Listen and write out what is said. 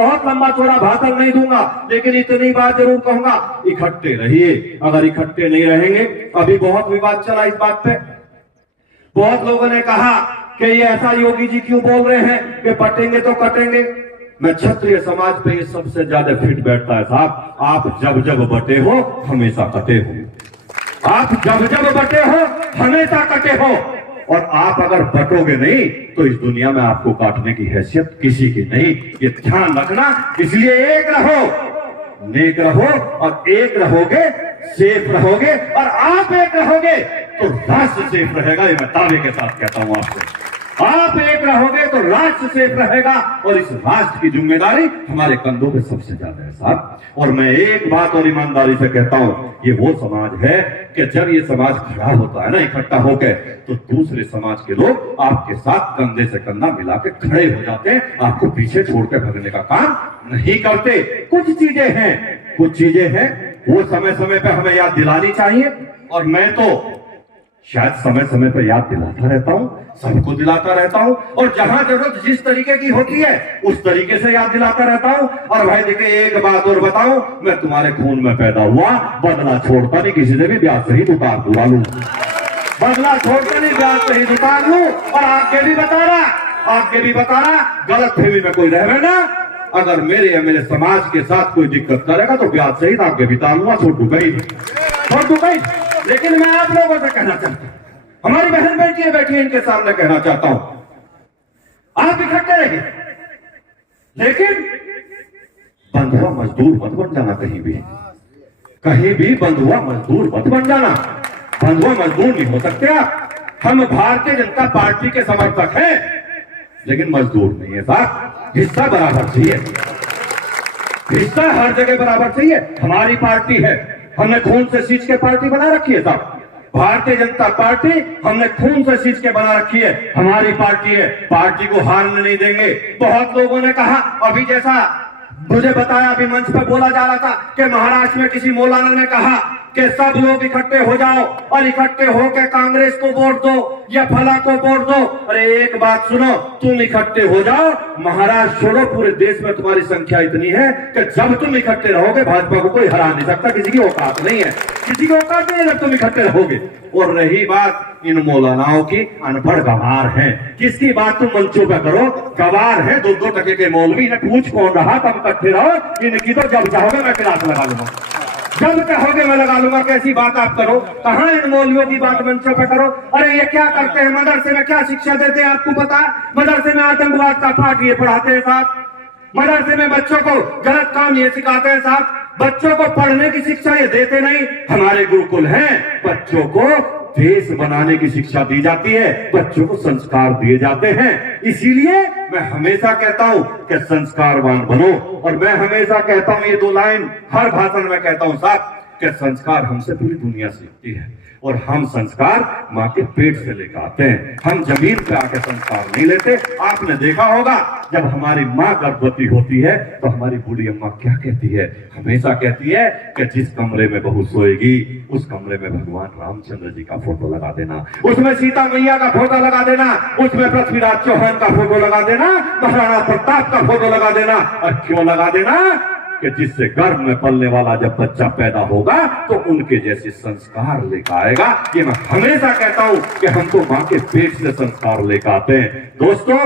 बहुत लंबा चौड़ा भाषण नहीं दूंगा, लेकिन इतनी बात जरूर कहूंगा, इकट्ठे रहिए। अगर इकट्ठे नहीं रहेंगे, अभी बहुत विवाद चला इस बात पे, बहुत लोगों ने कहा कि ये ऐसा योगी जी क्यों बोल रहे हैं कि बटेंगे तो कटेंगे। मैं क्षत्रिय समाज पे ये सबसे ज्यादा फिट बैठता है साहब, आप जब जब बटे हो हमेशा कटे हो, आप जब जब बटे हो हमेशा कटे हो, और आप अगर बटोगे नहीं तो इस दुनिया में आपको काटने की हैसियत किसी की नहीं, ये ध्यान रखना। इसलिए एक रहो, नेक रहो, और एक रहोगे सेफ रहोगे, और आप एक रहोगे तो राष्ट्र सेफ रहेगा। ये मैं दावे के साथ कहता हूं आपसे, आप एक रहोगे तो राष्ट्र सेफ रहेगा, और इस राष्ट्र की जिम्मेदारी हमारे कंधों पे सबसे ज्यादा है साहब। और मैं एक बात और ईमानदारी से कहता हूं, ये वो समाज है कि जब ये समाज खड़ा होता है ना इकट्ठा होकर, तो दूसरे समाज के लोग आपके साथ कंधे से कंधा मिला के खड़े हो जाते हैं, आपको पीछे छोड़ के भगने का काम नहीं करते। कुछ चीजें हैं वो समय समय पे हमें याद दिलानी चाहिए, और मैं तो शायद समय समय पर याद दिलाता रहता हूं, सबको दिलाता रहता हूं, और जहां जरूरत जिस तरीके की होती है उस तरीके से याद दिलाता रहता हूं। और भाई देखिए, एक बात और बताऊं, मैं तुम्हारे खून में पैदा हुआ, बदला छोड़ता नहीं, किसी से भी ब्याज सहित उतार दूंगा लूं, बदला छोड़ता नहीं, ब्याज सहित उतार लूं। और आगे भी बता रहा गलत फहमी में कोई रहे ना, अगर मेरे या मेरे समाज के साथ कोई दिक्कत करेगा तो ब्याज सहित आगे भी उतारूंगा, छोड़ दूंगा। लेकिन मैं आप लोगों से कहना चाहता हूं, हमारी बहन बैठी है, इनके सामने कहना चाहता हूं, आप इकट्ठे रहिए, लेकिन बंधुआ मजदूर मत बन जाना। कहीं भी बंधुआ मजदूर मत बन जाना। बंधुआ मजदूर नहीं हो सकते आप। हम भारतीय जनता पार्टी के समर्थक हैं, लेकिन मजदूर नहीं है साहब। हिस्सा बराबर चाहिए, हिस्सा हर जगह बराबर चाहिए। हमारी पार्टी है, हमने खून से सींच के पार्टी बना रखी है साहब। भारतीय जनता पार्टी हमने खून से सींच के बना रखी है, हमारी पार्टी है, पार्टी को हारने नहीं देंगे। बहुत लोगों ने कहा, अभी जैसा मुझे बताया, अभी मंच पर बोला जा रहा था कि महाराष्ट्र में किसी मौलाना ने कहा कि सब लोग इकट्ठे हो जाओ और इकट्ठे होकर कांग्रेस को वोट दो या फला को वोट दो। अरे एक बात सुनो, तुम इकट्ठे हो जाओ, महाराष्ट्र छोड़ो, पूरे देश में तुम्हारी संख्या इतनी है कि जब तुम इकट्ठे रहोगे भाजपा को कोई हरा नहीं सकता। किसी की औकात नहीं है, किसी की औकात नहीं है जब तुम इकट्ठे रहोगे। और रही बात इन मौलानाओं की, अनपढ़ गवार हैं, किसकी बात तुम मंचों पे करो, गवार है, 2-2 टके के मौलवी, इन्हें पूछ कौन रहा, तुम इकट्ठे रहो। इनकी तो जब चाहोगे मैं क्लास लगा लूंगा, जब चाहोगे मैं लगा लूंगा। कैसी बात आप करो, कहां इन मौलवियों की बात मंचों पे करो। अरे ये क्या करते हैं, मदरसे में क्या शिक्षा देते हैं आपको पता है? मदरसे में आतंकवाद का पाठ ये पढ़ाते हैं साहब, मदरसे में बच्चों को गलत काम ये सिखाते हैं साहब, बच्चों को पढ़ने की शिक्षा ये देते नहीं। हमारे गुरुकुल हैं, बच्चों को देश बनाने की शिक्षा दी जाती है, बच्चों को संस्कार दिए जाते हैं। इसीलिए मैं हमेशा कहता हूं कि संस्कारवान बनो। और मैं हमेशा कहता हूं, ये 2 लाइन हर भाषण में कहता हूं साहब, कि संस्कार हमसे पूरी दुनिया सीखती है, और हम संस्कार माँ के पेट से लेकर आते हैं, हम जमीन पे आके संस्कार नहीं लेते। आपने देखा होगा, जब हमारी माँ गर्भवती होती है तो हमारी बूढ़ी अम्मा क्या कहती है? हमेशा कहती है कि जिस कमरे में बहू सोएगी उस कमरे में भगवान रामचंद्र जी का फोटो लगा देना, उसमें सीता मैया का फोटो लगा देना, उसमें पृथ्वीराज चौहान का फोटो लगा देना, महाराणा प्रताप का फोटो लगा देना। और क्यों लगा देना? कि जिससे गर्भ में पलने वाला जब बच्चा पैदा होगा तो उनके जैसे संस्कार लेकर आएगा। ये मैं हमेशा कहता हूं कि हम तो मां के पेट से संस्कार लेकर आते हैं। दोस्तों,